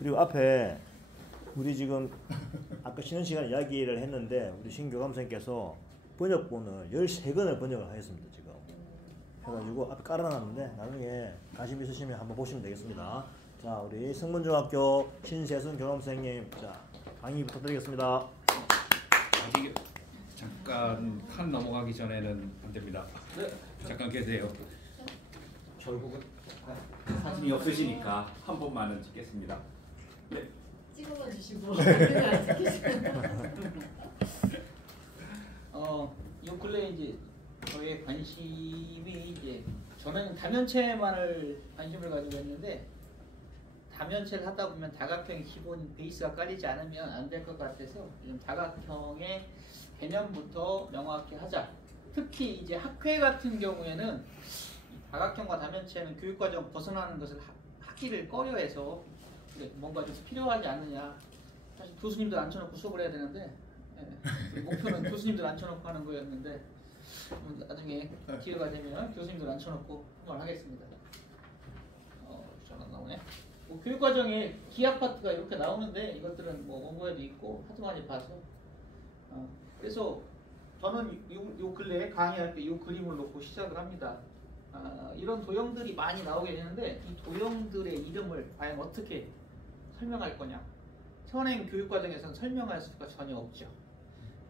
그리고 앞에 우리 지금 아까 쉬는 시간에 이야기를 했는데 우리 신교감생께서 번역본을 13권을 번역을 하였습니다. 지금 해가지고 앞에 깔아놨는데 나중에 관심 있으시면 한번 보시면 되겠습니다. 자, 우리 성문중학교 신세순 교감생님, 자, 강의 부탁드리겠습니다. 아직 잠깐 칸 넘어가기 전에는 안 됩니다. 네. 잠깐 계세요. 결국은 사진이 없으시니까 한 번만은 찍겠습니다. 네. 찍어봐 주시고 요 근래 이제 저의 관심이 이제 저는 다면체만을 관심을 가지고 했는데 다면체를 하다 보면 다각형의 기본 베이스가 깔리지 않으면 안 될 것 같아서 좀 다각형의 개념부터 명확히 하자. 특히 이제 학회 같은 경우에는 다각형과 다면체는 교육과정 벗어나는 것을 하기를 꺼려해서 뭔가 좀 필요하지 않느냐. 사실 교수님들 앉혀놓고 수업을 해야 되는데 목표는 교수님들 앉혀놓고 하는 거였는데 나중에 기회가 되면 교수님들 앉혀놓고 한번 하겠습니다. 잘 안 나오네. 교육과정에 기하 파트가 이렇게 나오는데 이것들은 뭐 원고에도 있고 하도 많이 봐서 그래서 저는 요 근래에 강의할 때 요 그림을 놓고 시작을 합니다. 이런 도형들이 많이 나오게 되는데 이 도형들의 이름을 과연 어떻게 설명할 거냐. 현행 교육과정에서는 설명할 수가 전혀 없죠.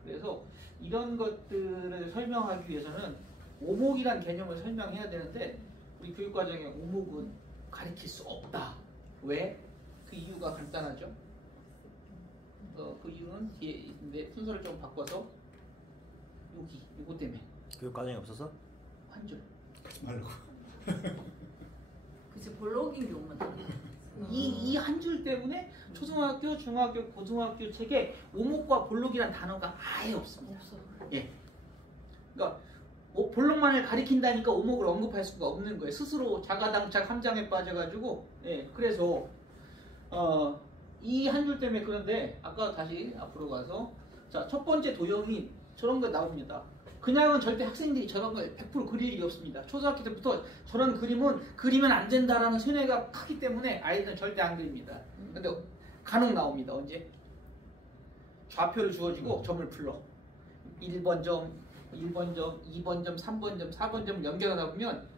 그래서 이런 것들을 설명하기 위해서는 오목이란 개념을 설명해야 되는데 우리 교육과정의 오목은 가르칠 수 없다. 왜? 그 이유가 간단하죠. 그 이유는 뒤에 있는데 순서를 좀 바꿔서 요거 때문에. 교육과정이 없어서? 한 줄. 말고. 그치 볼록인 경우만 이 한 줄 때문에 초등학교, 중학교, 고등학교 책에 오목과 볼록이란 단어가 아예 없습니다. 없어. 예. 그러니까 볼록만을 가리킨다니까 오목을 언급할 수가 없는 거예요. 스스로 자가당착 함정에 빠져가지고. 예. 그래서 이 한 줄 때문에 그런데 아까 다시 앞으로 가서 자, 첫 번째 도형이 저런 거 나옵니다. 그냥은 절대 학생들이 저런 걸 100% 그릴 일이 없습니다. 초등학교 때부터 저런 그림은 그리면 안 된다라는 세뇌가 크기 때문에 아이들은 절대 안 그립니다. 근데 간혹 나옵니다. 언제? 좌표를 주어지고 점을 풀러 1번 점, 1번 점, 2번 점, 3번 점, 4번 점을 연결하다 보면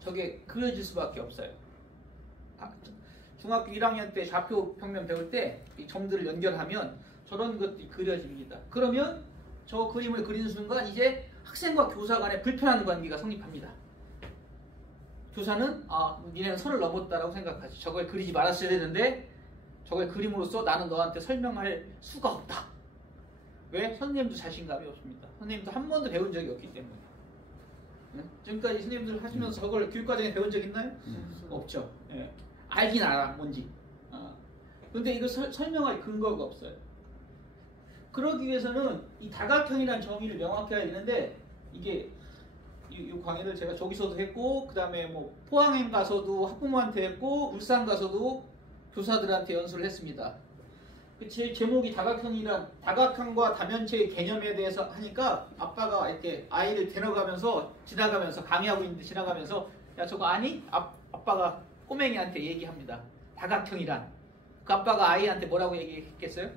저게 그려질 수밖에 없어요. 중학교 1학년 때 좌표 평면 배울 때 이 점들을 연결하면 저런 것들이 그려집니다. 그러면 저 그림을 그리는 순간 이제 학생과 교사 간의 불편한 관계가 성립합니다. 교사는 니네는 선을 넘었다라고 생각하지. 저걸 그리지 말았어야 되는데 저걸 그림으로써 나는 너한테 설명할 수가 없다. 왜? 선생님도 자신감이 없습니다. 선생님도 한 번도 배운 적이 없기 때문에. 네? 지금까지 선생님들 하시면서 저걸 교육과정에 배운 적 있나요? 없죠. 예. 알긴 알아 뭔지. 근데 이거 설명할 근거가 없어요. 그러기 위해서는 이 다각형이라는 정의를 명확히 해야 되는데 이게 이 강의를 제가 저기서도 했고 그 다음에 뭐 포항에 가서도 학부모한테 했고 울산 가서도 교사들한테 연수를 했습니다. 제 제목이 다각형과 다면체의 개념에 대해서 하니까 아빠가 이렇게 아이를 데려가면서 지나가면서 강의하고 있는데 지나가면서 야 저거 아니? 아빠가 꼬맹이한테 얘기합니다. 다각형이란. 그 아빠가 아이한테 뭐라고 얘기했겠어요?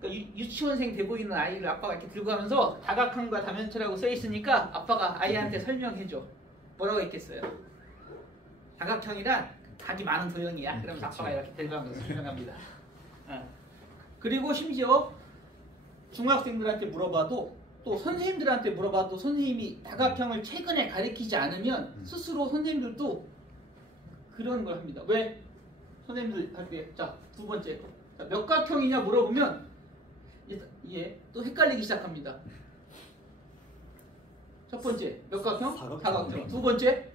그러니까 유치원생 되고 있는 아이를 아빠가 이렇게 들고 가면서 다각형과 다면체라고 써 있으니까 아빠가 아이한테 설명해줘. 뭐라고 했겠어요? 다각형이란 각이 많은 도형이야. 그러면서 아빠가 이렇게 데려가면서 설명합니다. 그리고 심지어 중학생들한테 물어봐도 또 선생님들한테 물어봐도 선생님이 다각형을 최근에 가르치지 않으면 스스로 선생님들도 그런 걸 합니다. 왜? 선생님들 할 때 자, 두 번째 자, 몇 각형이냐 물어보면 또 헷갈리기 시작합니다. 첫 번째 몇 각형? 사각형. 두 번째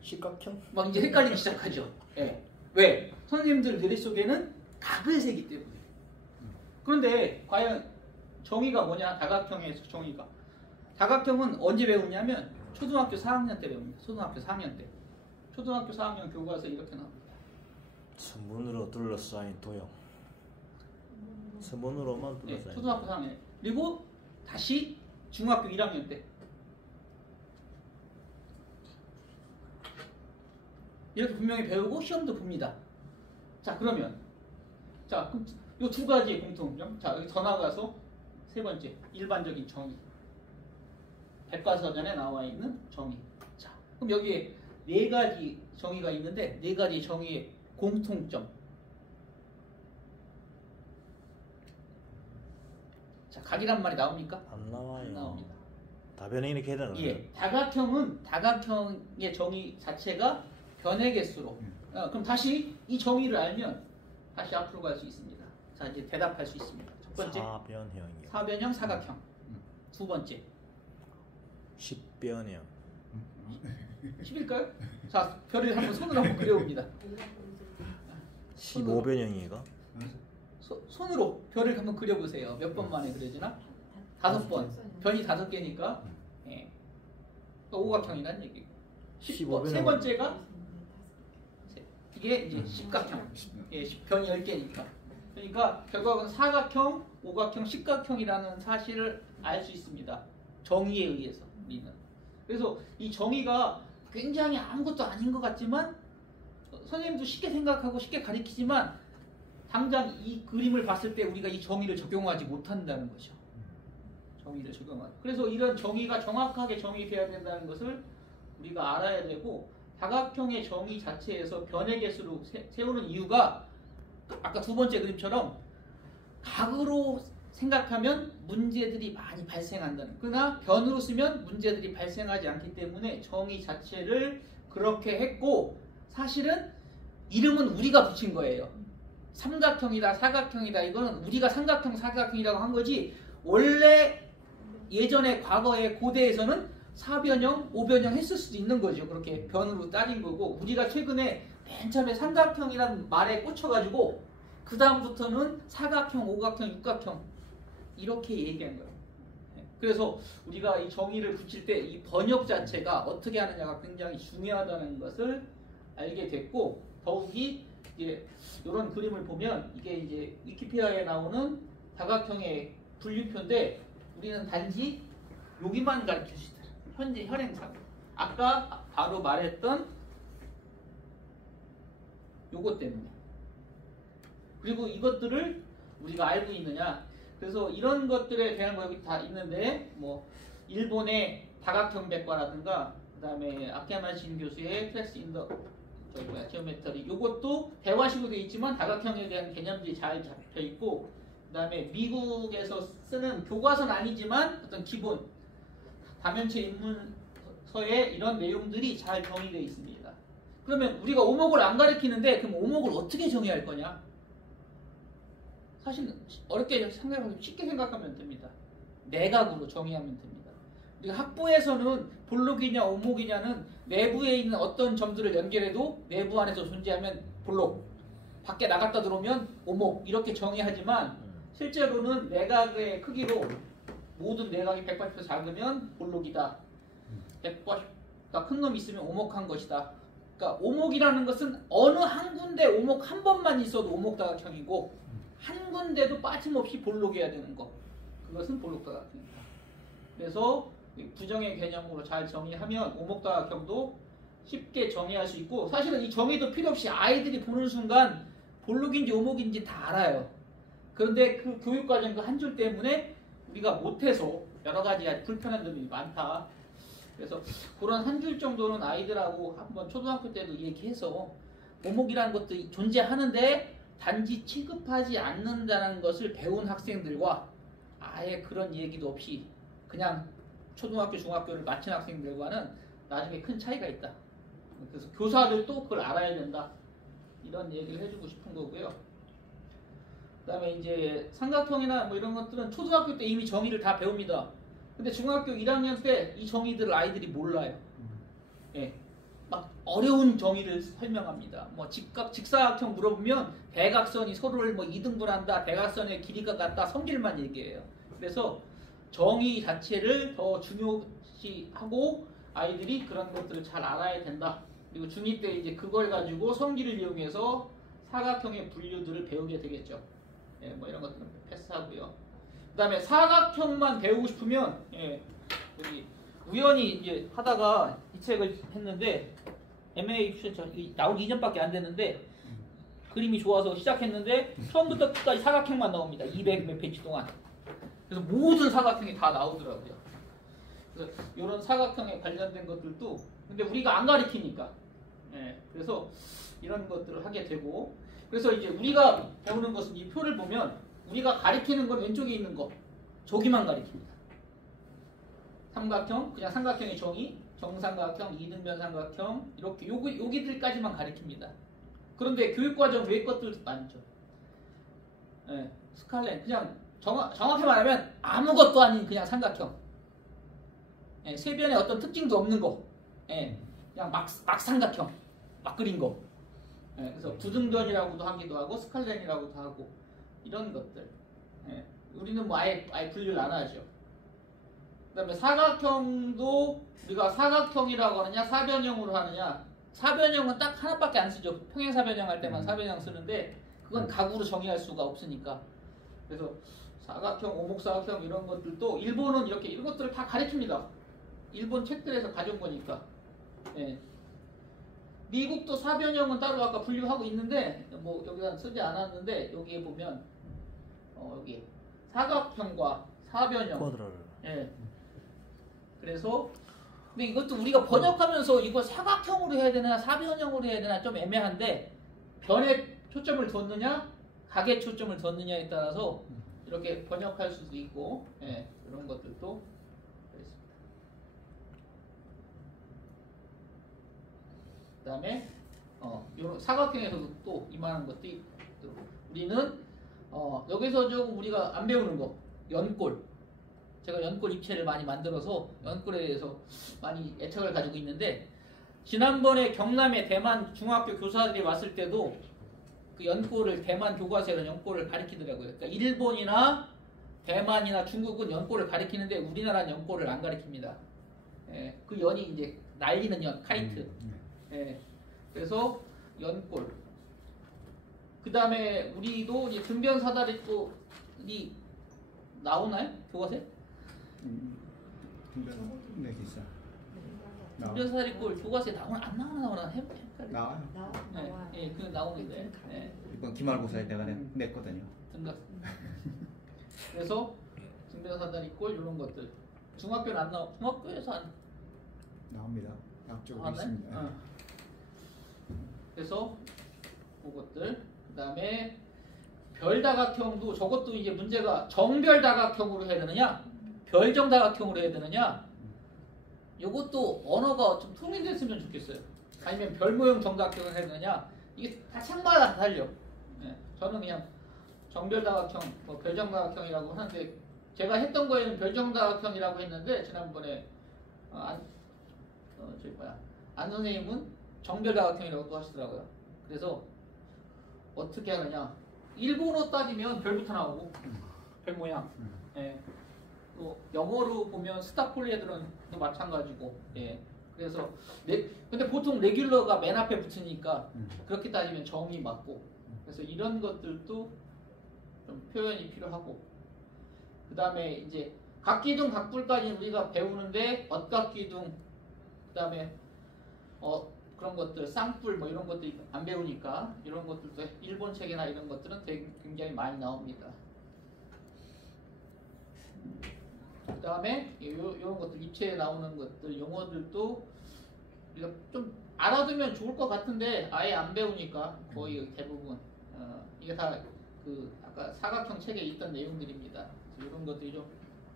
십각형? 막 이제 헷갈리기 시작하죠. 예. 왜? 선생님들 머릿속에는 각을 세기 때문에. 그런데 과연 정의가 뭐냐? 다각형의 정의가. 다각형은 언제 배우냐면 초등학교 4학년 때 배웁니다. 초등학교 4학년 때. 초등학교 4학년 교과서에 이렇게 나옵니다. 선문으로 둘러싸인 도형. 선문으로만 둘러싸인. 네, 초등학교 4학년. 그리고 다시 중학교 1학년 때. 이렇게 분명히 배우고 시험도 봅니다. 자 그러면 자 그럼 이 두 가지의 공통점. 자 여기 더 나가서 세 번째 일반적인 정의. 백과사전에 나와 있는 정의. 자 그럼 여기에 네 가지 정의가 있는데 네 가지 정의의 공통점. 자 각이란 말이 나옵니까? 안 나와요. 안 나옵니다. 답변에 이렇게 해야 되는 거예요. 예, 다각형의 정의 자체가 변의 개수로. 그럼 다시 이 정의를 알면 다시 앞으로 갈 수 있습니다. 자 이제 대답할 수 있습니다. 첫 번째 사변형이요. 사변형 사각형. 두 번째 10변형. 10일까요? 자 별을 한번 손으로 한번 그려봅니다. 15변형이가? 손으로 별을 한번 그려보세요. 몇 번 만에 그려지나? 5번. 변이 5개니까 예. 오각형이란 얘기고. 15변형. 세 번째가 이게 이제 십각형. 예, 변이 10개니까. 그러니까 결과는 사각형, 오각형, 십각형이라는 사실을 알 수 있습니다. 정의에 의해서 우리는. 그래서 이 정의가 굉장히 아무것도 아닌 것 같지만 선생님도 쉽게 생각하고 쉽게 가리키지만 당장 이 그림을 봤을 때 우리가 이 정의를 적용하지 못한다는 거죠. 정의를 적용하지. 그래서 이런 정의가 정확하게 정의돼야 된다는 것을 우리가 알아야 되고 다각형의 정의 자체에서 변의 개수로 세우는 이유가 아까 두 번째 그림처럼 각으로 생각하면 문제들이 많이 발생한다는. 그러나 변으로 쓰면 문제들이 발생하지 않기 때문에 정의 자체를 그렇게 했고 사실은 이름은 우리가 붙인 거예요. 삼각형이다 사각형이다 이거는 우리가 삼각형 사각형이라고 한 거지 원래 예전에 과거에 고대에서는 사변형, 오변형 했을 수도 있는 거죠. 그렇게 변으로 따진 거고 우리가 최근에 맨 처음에 삼각형이라는 말에 꽂혀가지고 그 다음부터는 사각형, 오각형, 육각형 이렇게 얘기한 거예요. 그래서 우리가 이 정의를 붙일 때 이 번역 자체가 어떻게 하느냐가 굉장히 중요하다는 것을 알게 됐고 더욱이 이제 이런 그림을 보면 이게 이제 위키피디아에 나오는 다각형의 분류표인데 우리는 단지 여기만 가르쳐주시다. 현재 현행상 아까 바로 말했던 요것 때문에 그리고 이것들을 우리가 알고 있느냐. 그래서 이런 것들에 대한 거 여기 다 있는데 뭐 일본의 다각형 백과라든가 그다음에 아케마신 교수의 클래스 인더 지오메트리 요것도 대화식으로 되어 있지만 다각형에 대한 개념들이 잘 잡혀 있고 그다음에 미국에서 쓰는 교과서는 아니지만 어떤 기본 다면체 입문서에 이런 내용들이 잘 정의되어 있습니다. 그러면 우리가 오목을 안 가리키는데 그럼 오목을 어떻게 정의할 거냐? 사실 어렵게 생각하면 쉽게 생각하면 됩니다. 내각으로 정의하면 됩니다. 우리가 학부에서는 볼록이냐 오목이냐는 내부에 있는 어떤 점들을 연결해도 내부 안에서 존재하면 볼록, 밖에 나갔다 들어오면 오목 이렇게 정의하지만 실제로는 내각의 크기로 모든 내각이 180% 작으면 볼록이다. 180가 큰 놈이 있으면 오목한 것이다. 그러니까 오목이라는 것은 어느 한 군데 오목 한 번만 있어도 오목다각형이고 한 군데도 빠짐없이 볼록해야 되는 것. 그것은 볼록다각형이다. 그래서 부정의 개념으로 잘 정의하면 오목다각형도 쉽게 정의할 수 있고 사실은 이 정의도 필요 없이 아이들이 보는 순간 볼록인지 오목인지 다 알아요. 그런데 그 교육과정 그 한 줄 때문에 우리가 못해서 여러 가지 불편한 점이 많다. 그래서 그런 한 줄 정도는 아이들하고 한번 초등학교 때도 얘기해서 오목이라는 것도 존재하는데 단지 취급하지 않는다는 것을 배운 학생들과 아예 그런 얘기도 없이 그냥 초등학교, 중학교를 마친 학생들과는 나중에 큰 차이가 있다. 그래서 교사들도 그걸 알아야 된다. 이런 얘기를 해주고 싶은 거고요. 그 다음에 이제 삼각형이나 뭐 이런 것들은 초등학교 때 이미 정의를 다 배웁니다. 근데 중학교 1학년 때 이 정의들을 아이들이 몰라요. 예. 막 어려운 정의를 설명합니다. 뭐 직사각형 물어보면 대각선이 서로를 뭐 2등분한다. 대각선의 길이가 같다. 성질만 얘기해요. 그래서 정의 자체를 더 중요시하고 아이들이 그런 것들을 잘 알아야 된다. 그리고 중2 때 이제 그걸 가지고 성질을 이용해서 사각형의 분류들을 배우게 되겠죠. 예, 뭐 이런 것들은 패스하고요. 그 다음에 사각형만 배우고 싶으면 예, 여기 우연히 이제 하다가 이 책을 했는데 MMA 나오기 이전밖에 안 됐는데 그림이 좋아서 시작했는데 처음부터 끝까지 사각형만 나옵니다. 200 몇 페이지 동안. 그래서 모든 사각형이 다 나오더라고요. 그래서 이런 사각형에 관련된 것들도 근데 우리가 안 가리키니까 예, 그래서 이런 것들을 하게 되고 그래서 이제 우리가 배우는 것은 이 표를 보면 우리가 가리키는 건 왼쪽에 있는 거 저기만 가리킵니다. 삼각형, 그냥 삼각형의 정의, 정삼각형, 이등변 삼각형 이렇게 여기들까지만 가리킵니다. 그런데 교육과정 외 것들도 많죠. 예, 스칼렌 그냥 정확히 말하면 아무것도 아닌 그냥 삼각형. 예, 세변에 어떤 특징도 없는 거. 예, 그냥 막 삼각형, 막 그린 거. 예, 그래서 부등변이라고도 하기도 하고 스칼렌이라고도 하고 이런 것들. 예, 우리는 뭐 아예 분류를 안 하죠. 그다음에 사각형도 우리가 사각형이라고 하느냐 사변형으로 하느냐. 사변형은 딱 하나밖에 안 쓰죠. 평행사변형 할 때만 사변형 쓰는데 그건 가구로 정의할 수가 없으니까. 그래서 사각형, 오목사각형 이런 것들도 일본은 이렇게 이런 것들을 다 가르칩니다. 일본 책들에서 가져온 거니까. 예. 미국도 사변형은 따로 아까 분류하고 있는데 뭐 여기다 쓰지 않았는데 여기에 보면 여기 사각형과 사변형. 쿼드라를. 예. 그래서 근데 이것도 우리가 번역하면서 이걸 사각형으로 해야 되나 사변형으로 해야 되나 좀 애매한데 변에 초점을 뒀느냐 각에 초점을 뒀느냐에 따라서 이렇게 번역할 수도 있고 예, 이런 것들도 있습니다. 그 다음에 이런 사각형에서도 또 이만한 것들이 우리는 여기서 조금 우리가 안 배우는 거 연골 제가 연골 입체를 많이 만들어서 연골에 대해서 많이 애착을 가지고 있는데 지난번에 경남에 대만 중학교 교사들이 왔을 때도 그 연골을 대만 교과서에서 연골을 가리키더라고요. 그러니까 일본이나 대만이나 중국은 연골을 가리키는데 우리나라는 연골을 안 가리킵니다. 예, 그 연이 이제 날리는 연, 카이트. 예, 그래서 연골. 그 다음에 우리도 이제 등변 사다리꼴이 나오나요? 교과서에? 네, 있어. 등변 사다리꼴 교과서에 안 나오나 헷갈려. 나와요. 나와. 예, 그 나오는데. 예. 이번 기말고사에 내가 냈거든요. 등각. 그래서 등변 사다리꼴 이런 것들. 중학교는 안 나오. 중학교에서 안 나옵니다. 앞쪽으로 나왔나요? 있습니다. 그래서 그것들. 그다음에 별다각형도 저것도 이제 문제가 정별다각형으로 해야 되느냐, 별정다각형으로 해야 되느냐. 이것도 언어가 좀 통일됐으면 좋겠어요. 아니면 별모형 정다각형을 해야 되느냐. 이게 다 책마다 달려. 네, 저는 그냥 정별다각형, 뭐 별정다각형이라고 하는데 제가 했던 거에는 별정다각형이라고 했는데 지난번에 안 선생님은 정별다각형이라고 또 하시더라고요. 그래서 어떻게 하느냐. 일본어 따지면 별부터 나오고 별 모양. 예. 또 영어로 보면 스타폴리에들은 또 마찬가지고. 예. 그래서 근데 보통 레귤러가 맨 앞에 붙으니까 그렇게 따지면 정이 맞고. 그래서 이런 것들도 좀 표현이 필요하고. 그다음에 이제 각기둥 각불까지 우리가 배우는데 엇각기둥 그다음에 그런 것들 쌍뿔 뭐 이런 것들 안 배우니까 이런 것들도 일본 책이나 이런 것들은 되게 굉장히 많이 나옵니다. 그 다음에 이런 것들 입체에 나오는 것들 용어들도 우리가 좀 알아두면 좋을 것 같은데 아예 안 배우니까 거의 대부분 이게 다 그 아까 사각형 책에 있던 내용들입니다. 이런 것들이 좀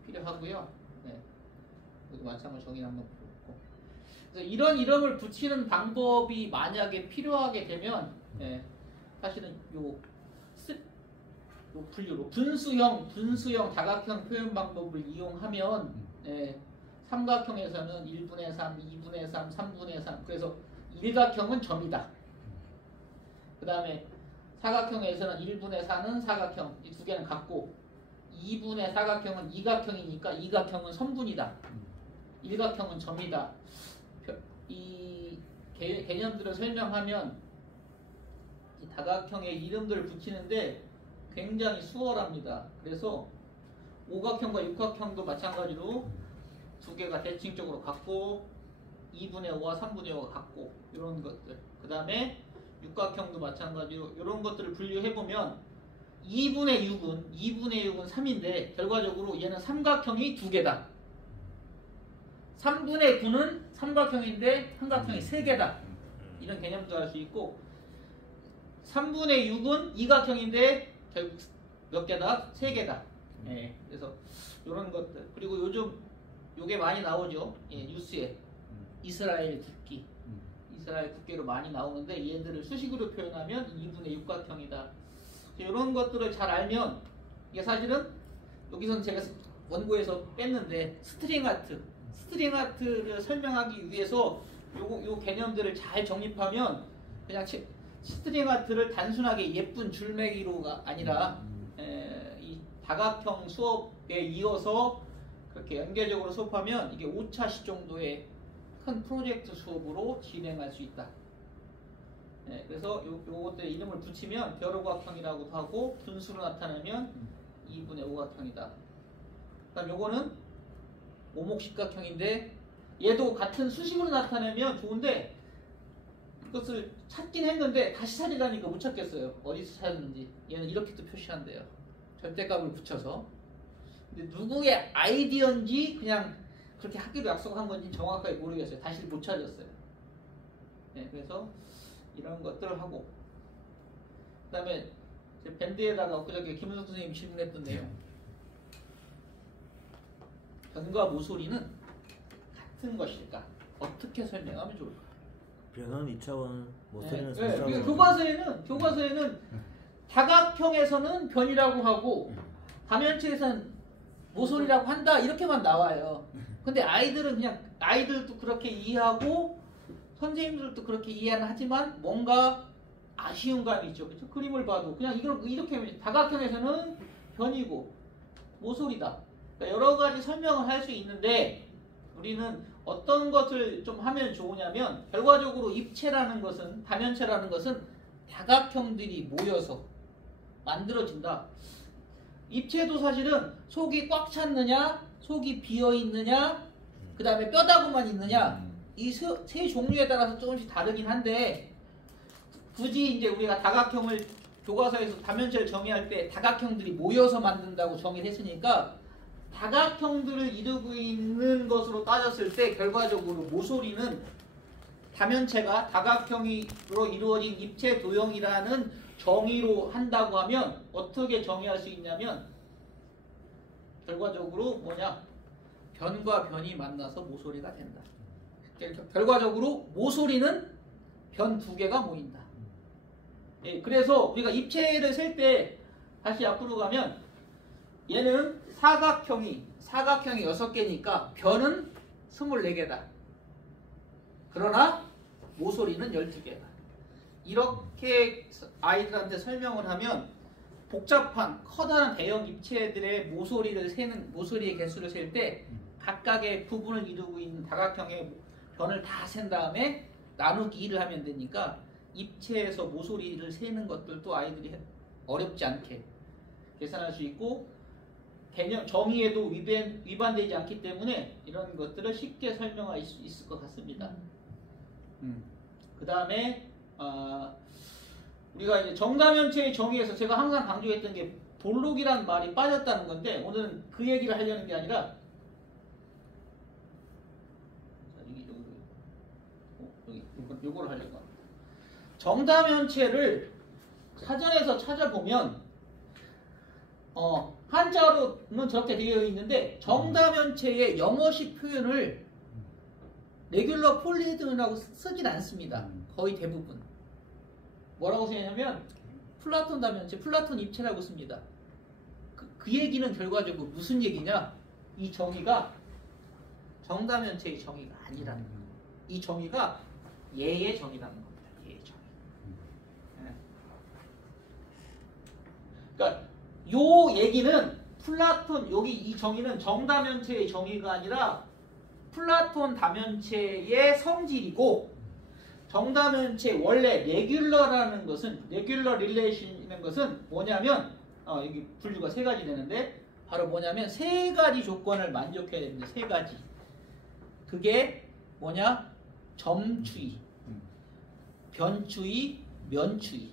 필요하고요. 네. 여기 마찬가지로 정의 한번 볼고. 그래서 이런 이름을 붙이는 방법이 만약에 필요하게 되면 사실은 요 분류로 분수형 다각형 표현 방법을 이용하면 삼각형에서는 1분의 3, 2분의 3, 3분의 3 그래서 일각형은 점이다. 그 다음에 사각형에서는 1분의 4는 사각형 이 두 개는 같고 2분의 사각형은 이각형이니까 이각형은 선분이다. 일각형은 점이다. 이 개념들을 설명하면 이 다각형의 이름들을 붙이는데 굉장히 수월합니다. 그래서 오각형과 육각형도 마찬가지로 두 개가 대칭적으로 같고 2분의 5와 3분의 5가 같고 이런 것들. 그 다음에 육각형도 마찬가지로 이런 것들을 분류해보면 2분의 6은 3인데 결과적으로 얘는 삼각형이 2개다. 3분의 9는 삼각형인데 삼각형이 3개다. 이런 개념도 알 수 있고 3분의 6은 이각형인데 결국 몇 개다? 3개다. 예, 그래서 이런 것들. 그리고 요즘 요게 많이 나오죠. 예, 뉴스에 이스라엘 국기. 이스라엘 국기로 많이 나오는데 얘들을 수식으로 표현하면 2분의 육각형이다. 이런 것들을 잘 알면 이게 사실은 여기서는 제가 원고에서 뺐는데 스트링 아트를 설명하기 위해서 요 개념들을 잘 정립하면 그냥 스트링 아트를 단순하게 예쁜 줄매기로가 아니라 이 다각형 수업에 이어서 그렇게 연계적으로 수업하면 이게 5차시 정도의 큰 프로젝트 수업으로 진행할 수 있다. 네, 그래서 요것들 이름을 붙이면 벼룩각형이라고도 하고 분수로 나타내면 2분의 5각형이다. 그다음 요거는 오목식각형인데 얘도 같은 수식으로 나타내면 좋은데 그것을 찾긴 했는데 다시 찾으려니까 못 찾겠어요. 어디서 찾았는지. 얘는 이렇게 또 표시한대요. 절대값을 붙여서. 근데 누구의 아이디어인지 그냥 그렇게 하기로 약속한 건지 정확하게 모르겠어요. 다시 못 찾았어요. 네, 그래서 이런 것들을 하고 그 다음에 제 밴드에다가 그저께 김은석 선생님이 질문했던 내용 변과 모서리는 같은 것일까? 어떻게 설명하면 좋을까? 변은 2차원, 모서리는 네, 3차원. 네. 교과서에는 다각형에서는 변이라고 하고 다면체에서는 모서리라고 한다 이렇게만 나와요. 근데 아이들도 그렇게 이해하고 선생님들도 그렇게 이해는 하지만 뭔가 아쉬운 감이 있죠. 그렇죠? 그림을 봐도 그냥 이렇게 하면 다각형에서는 변이고 모서리다. 그러니까 여러 가지 설명을 할 수 있는데 우리는 어떤 것을 좀 하면 좋으냐면 결과적으로 입체라는 것은 다면체라는 것은 다각형들이 모여서 만들어진다. 입체도 사실은 속이 꽉 찼느냐 속이 비어 있느냐 그 다음에 뼈다구만 있느냐 이 세 종류에 따라서 조금씩 다르긴 한데 굳이 이제 우리가 다각형을 교과서에서 다면체를 정의할 때 다각형들이 모여서 만든다고 정의를 했으니까 다각형들을 이루고 있는 것으로 따졌을 때 결과적으로 모서리는 다면체가 다각형으로 이루어진 입체 도형이라는 정의로 한다고 하면 어떻게 정의할 수 있냐면 결과적으로 뭐냐 변과 변이 만나서 모서리가 된다. 결과적으로 모서리는 변 2개가 모인다. 예, 그래서 우리가 입체를 셀 때 다시 앞으로 가면 얘는 사각형이 6개니까 변은 24개다. 그러나 모서리는 12개다. 이렇게 아이들한테 설명을 하면 복잡한 커다란 대형 입체들의 모서리의 개수를 셀 때 각각의 부분을 이루고 있는 다각형의 변을 다 센 다음에 나누기 2를 하면 되니까 입체에서 모서리를 세는 것들도 아이들이 어렵지 않게 계산할 수 있고 개념 정의에도 위반되지 않기 때문에 이런 것들을 쉽게 설명할 수 있을 것 같습니다. 그 다음에 우리가 이제 정다면체의 정의에서 제가 항상 강조했던 게 볼록이란 말이 빠졌다는 건데 오늘은 그 얘기를 하려는 게 아니라 요거를 하려고 합니다. 정다면체를 사전에서 찾아보면 한자로는 저렇게 되어 있는데 정다면체의 영어식 표현을 레귤러 폴리헤드론이라고 쓰진 않습니다. 거의 대부분. 뭐라고 쓰냐면 플라톤 다면체, 플라톤 입체라고 씁니다. 그 얘기는 결과적으로 무슨 얘기냐? 이 정의가 정다면체의 정의가 아니라는 거예요. 이 정의가 얘의 정의라는 겁니다. 얘의 정의. 그러니까 요 얘기는 플라톤 여기 이 정의는 정다면체의 정의가 아니라 플라톤 다면체의 성질이고 정다면체 원래 레귤러라는 것은 레귤러 릴레이션이라는 것은 뭐냐면 여기 분류가 3가지 되는데 바로 뭐냐면 3가지 조건을 만족해야 됩니다. 3가지. 그게 뭐냐? 점추위, 변추위, 면추위.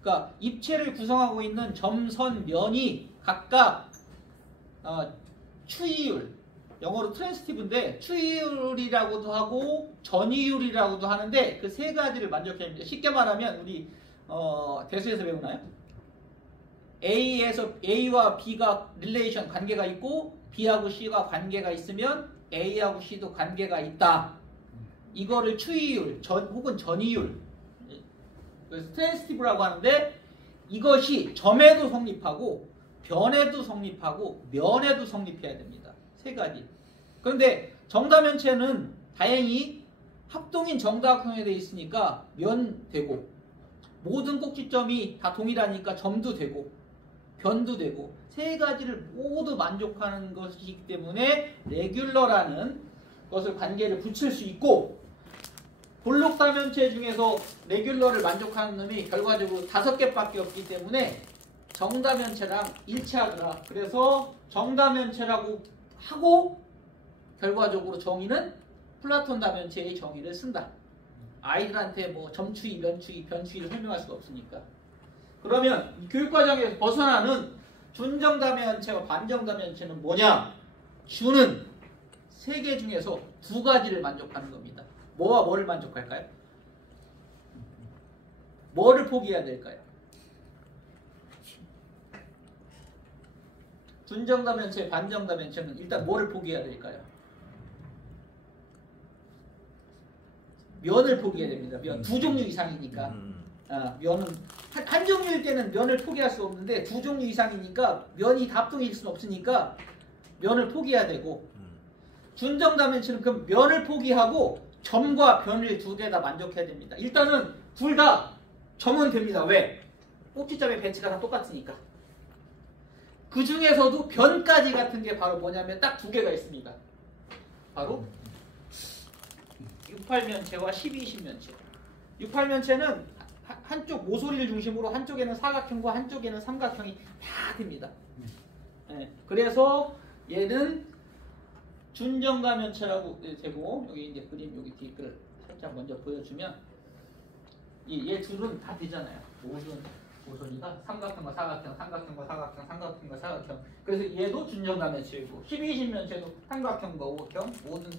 그러니까 입체를 구성하고 있는 점, 선, 면이 각각 추이율, 영어로 트랜스티브인데 추이율이라고도 하고 전이율이라고도 하는데 그 세 가지를 만족해야 합니다. 쉽게 말하면 우리 대수에서 배우나요? A와 B가 릴레이션 관계가 있고 B하고 C가 관계가 있으면 A하고 C도 관계가 있다. 이거를 추이율 혹은 전이율, 그래서 트랜스티브라고 하는데 이것이 점에도 성립하고 변에도 성립하고 면에도 성립해야 됩니다. 세 가지. 그런데 정다면체는 다행히 합동인 정다각형에 되어 있으니까 면 되고 모든 꼭지점이 다 동일하니까 점도 되고 변도 되고 세 가지를 모두 만족하는 것이기 때문에 레귤러라는 것을 관계를 붙일 수 있고 볼록 다면체 중에서 레귤러를 만족하는 놈이 결과적으로 5개밖에 없기 때문에 정다면체랑 일치하더라. 그래서 정다면체라고 하고 결과적으로 정의는 플라톤 다면체의 정의를 쓴다. 아이들한테 뭐 점추위, 면추위, 변추위를 설명할 수가 없으니까. 그러면 교육과정에서 벗어나는 준정다면체와 반정다면체는 뭐냐? 주는 3개 중에서 2가지를 만족하는 겁니다. 뭐와 뭐를 만족할까요? 뭐를 포기해야 될까요? 준정다면체, 반정다면체는 일단 뭐를 포기해야 될까요? 면을 포기해야 됩니다. 면 2종류 이상이니까. 면은 한 종류일 때는 면을 포기할 수 없는데 2종류 이상이니까 면이 합동일 수는 없으니까 면을 포기해야 되고 준정다면체는 그럼 면을 포기하고 점과 변을 2개 다 만족해야 됩니다. 일단은 둘 다 점은 됩니다. 왜? 꼭지점의 배치가 다 똑같으니까. 그 중에서도 변까지 같은 게 바로 뭐냐면 딱 2개가 있습니다. 바로 68면체와 1220면체. 68면체는 한쪽 모서리를 중심으로 한쪽에는 사각형과 한쪽에는 삼각형이 다 됩니다. 네. 그래서 얘는 준정다면체라고 되고 여기 이제 그림 여기 뒤에 글을 살짝 먼저 보여주면 얘 둘은 다 되잖아요. 모든 모서리가 삼각형과 사각형, 삼각형과 사각형, 삼각형과 사각형. 그래서 얘도 준정다면체이고 1220면체도 삼각형과 오각형 모든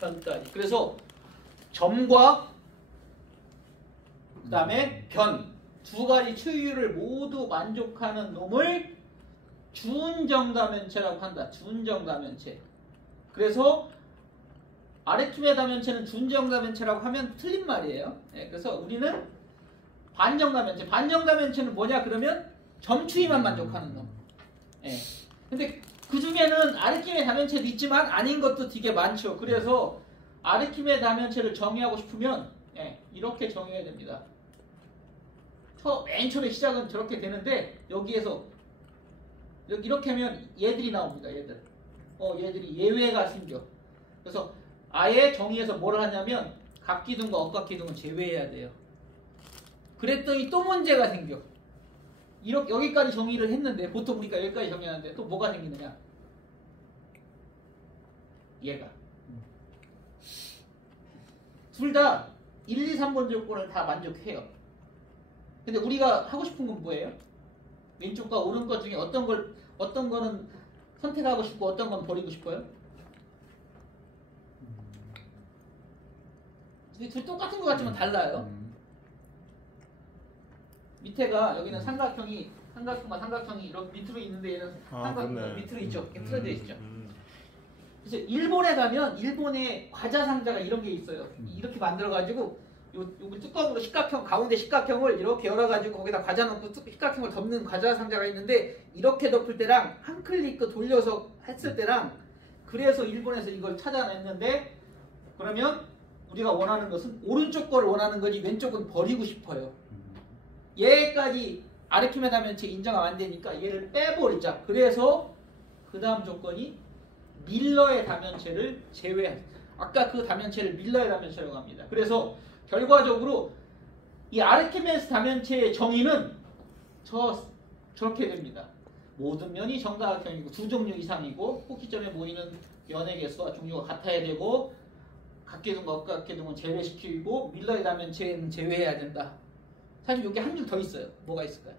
변까지. 그래서 점과 그 다음에 변 2가지 추이율을 모두 만족하는 놈을 준정다면체라고 한다. 준정다면체. 그래서 아르키메다면체는 준정다면체라고 하면 틀린 말이에요. 네, 그래서 우리는 반정다면체. 반정다면체는 뭐냐 그러면 점추위만 만족하는 놈. 네. 근데 그 중에는 아르키메다면체도 있지만 아닌 것도 되게 많죠. 그래서 아르키메다면체를 정의하고 싶으면 이렇게 정의해야 됩니다. 맨 처음에 시작은 저렇게 되는데 여기에서 이렇게 하면 얘들이 나옵니다. 얘들이 예외가 생겨. 그래서 아예 정의해서 뭐를 하냐면 각기둥과 엇각기둥은 제외해야 돼요. 그랬더니 또 문제가 생겨. 이렇게 여기까지 정의를 했는데 보통 우리가 여기까지 정의하는데 또 뭐가 생기느냐? 얘가 둘 다 1, 2, 3번 조건을 다 만족해요. 근데 우리가 하고 싶은 건 뭐예요? 왼쪽과 오른쪽 중에 어떤 거는 선택하고 싶고 어떤 건 버리고 싶어요? 둘 똑같은 것 같지만 달라요. 밑에가 여기는 삼각형과 삼각형이 이렇게 밑으로 있는데 얘는 삼각형 밑으로 있죠. 이렇게 틀어져 있죠. 그래서 일본에 가면 일본의 과자 상자가 이런 게 있어요. 이렇게 만들어가지고 요 뚜껑으로 식각형 가운데 식각형을 이렇게 열어가지고 거기다 과자 넣고 식각형을 덮는 과자 상자가 있는데 이렇게 덮을 때랑 한 클릭 돌려서 했을 때랑 그래서 일본에서 이걸 찾아냈는데 그러면 우리가 원하는 것은 오른쪽 거를 원하는 거지 왼쪽은 버리고 싶어요. 얘까지 아르키메다면체 인정하면 안 되니까 얘를 빼버리자. 그래서 그 다음 조건이 밀러의 다면체를 제외한. 아까 그 다면체를 밀러의 다면체라고 합니다. 그래서 결과적으로 이 아르키메데스 다면체의 정의는 저렇게 됩니다. 모든 면이 정다각형이고 2종류 이상이고 꼭지점에 모이는 면의 개수와 종류가 같아야 되고 같게 둔 거 없게 둔 건 제외시키고 밀러의 다면체는 제외해야 된다. 사실 여기 한 줄 더 있어요. 뭐가 있을까요?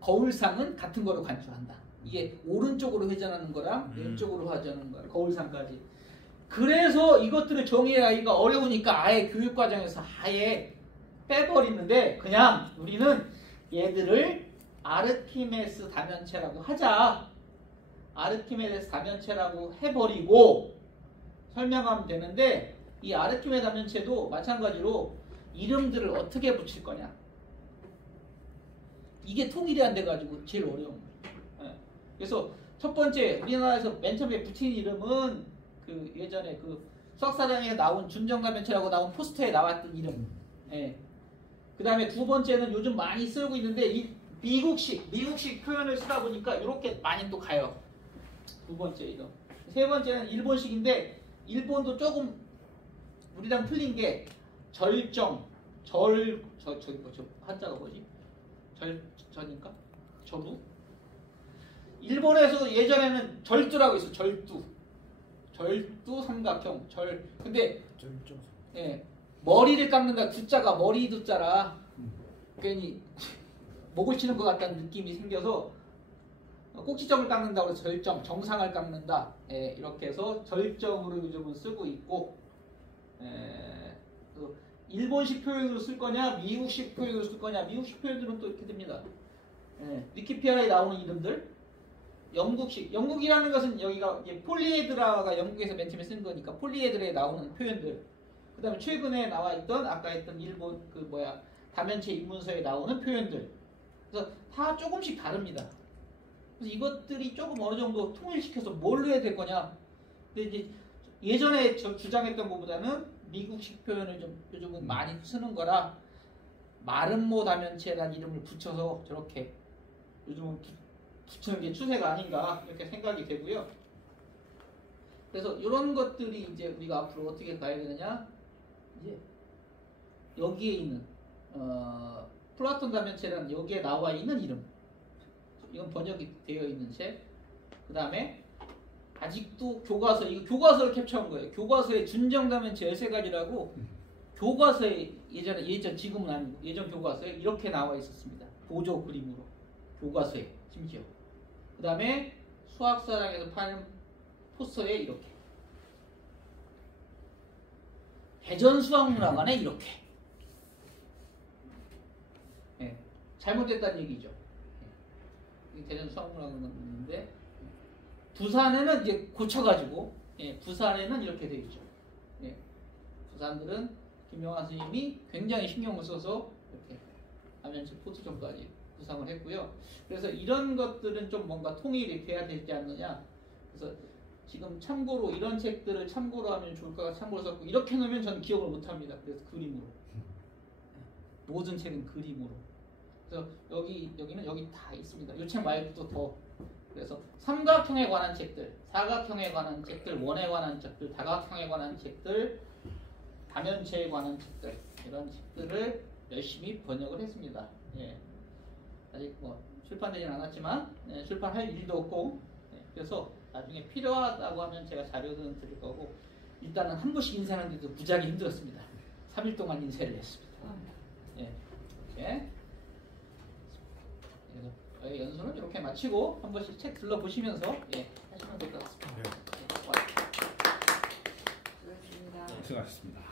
거울상은 같은 거로 간주한다. 이게 오른쪽으로 회전하는 거랑 왼쪽으로 회전하는 거야. 거울상까지. 그래서 이것들을 정의하기가 어려우니까 아예 교육과정에서 아예 빼버리는데 그냥 우리는 얘들을 아르키메데스 다면체라고 하자. 아르키메데스 다면체라고 해버리고 설명하면 되는데 이 아르키메데스 다면체도 마찬가지로 이름들을 어떻게 붙일 거냐. 이게 통일이 안 돼가지고 제일 어려운 거예요. 그래서 첫 번째 우리나라에서 맨 처음에 붙인 이름은 그 예전에 그 수학사전에 나온 준정다면체라고 나온 포스터에 나왔던 이름. 그 다음에 두 번째는 요즘 많이 쓰고 있는데 이 미국식 표현을 쓰다 보니까 이렇게 많이 또 가요. 두 번째 이름. 세 번째는 일본식인데 일본도 조금 우리랑 틀린 게 절정, 저 한자가 뭐지? 절인가? 저도? 일본에서 예전에는 절두라고 있어. 절두 삼각형 근데 머리를 깎는다. 두자가 머리 두자라 괜히 목을 치는 것 같다는 느낌이 생겨서 꼭지점을 깎는다고 해서 절정, 정상을 깎는다. 이렇게 해서 절정으로 요즘은 쓰고 있고 일본식 표현으로 쓸 거냐 미국식 표현으로 쓸 거냐. 미국식 표현들은 또 이렇게 됩니다. 위키피디아에 나오는 이름들 영국이라는 것은 여기가 폴리에드라가 영국에서 맨 처음에 쓴 거니까 폴리에드라에 나오는 표현들. 그 다음에 최근에 나와 있던 아까 했던 일본 다면체 입문서에 나오는 표현들. 그래서 다 조금씩 다릅니다. 그래서 이것들이 조금 어느 정도 통일시켜서 뭘로 해야 될 거냐. 근데 이제 예전에 주장했던 것보다는 미국식 표현을 좀 요즘은 많이 쓰는 거라 마름모 다면체라는 이름을 붙여서 저렇게 요즘은 붙이는 게 추세가 아닌가 이렇게 생각이 되고요. 그래서 이런 것들이 이제 우리가 앞으로 어떻게 가야 되느냐. 이제 여기에 있는 플라톤 다면체라는 여기에 나와 있는 이름. 이건 번역이 되어 있는 책. 그 다음에 아직도 교과서, 이거 교과서를 캡처한 거예요. 교과서에 준정 다면체 13가지라고 교과서에 예전 지금은 아니고 예전 교과서에 이렇게 나와 있었습니다. 보조 그림으로. 교과서에 심지어. 그 다음에 수학사랑에서 파는 포스터에 이렇게. 대전수학문화관에 이렇게. 잘못됐다는 얘기죠. 대전수학문화관인데 부산에는 이제 고쳐가지고 부산에는 이렇게 되어 있죠. 부산들은 김영환 선생님이 굉장히 신경을 써서 이렇게 다면체 포토존까지 구상을 했고요. 그래서 이런 것들은 좀 뭔가 통일이 돼야 되지 않느냐. 그래서 지금 참고로 이런 책들을 참고로 하면 좋을까 참고로 썼고 이렇게 놓으면 저는 기억을 못합니다. 그래서 그림으로. 모든 책은 그림으로. 그래서 여기는 여기 다 있습니다. 이 책 말고도 더. 그래서 삼각형에 관한 책들, 사각형에 관한 책들, 원에 관한 책들, 다각형에 관한 책들, 다면체에 관한 책들 이런 책들을 열심히 번역을 했습니다. 아직 출판되진 않았지만 출판할 일도 없고 그래서 나중에 필요하다고 하면 제가 자료는 드릴 거고 일단은 한 번씩 인쇄하는데도 무지하게 힘들었습니다. 3일 동안 인쇄를 했습니다. 이렇게. 그래서 연수는 이렇게 마치고 한 번씩 책 둘러보시면서 하시면 될 것 같습니다. 수고하셨습니다.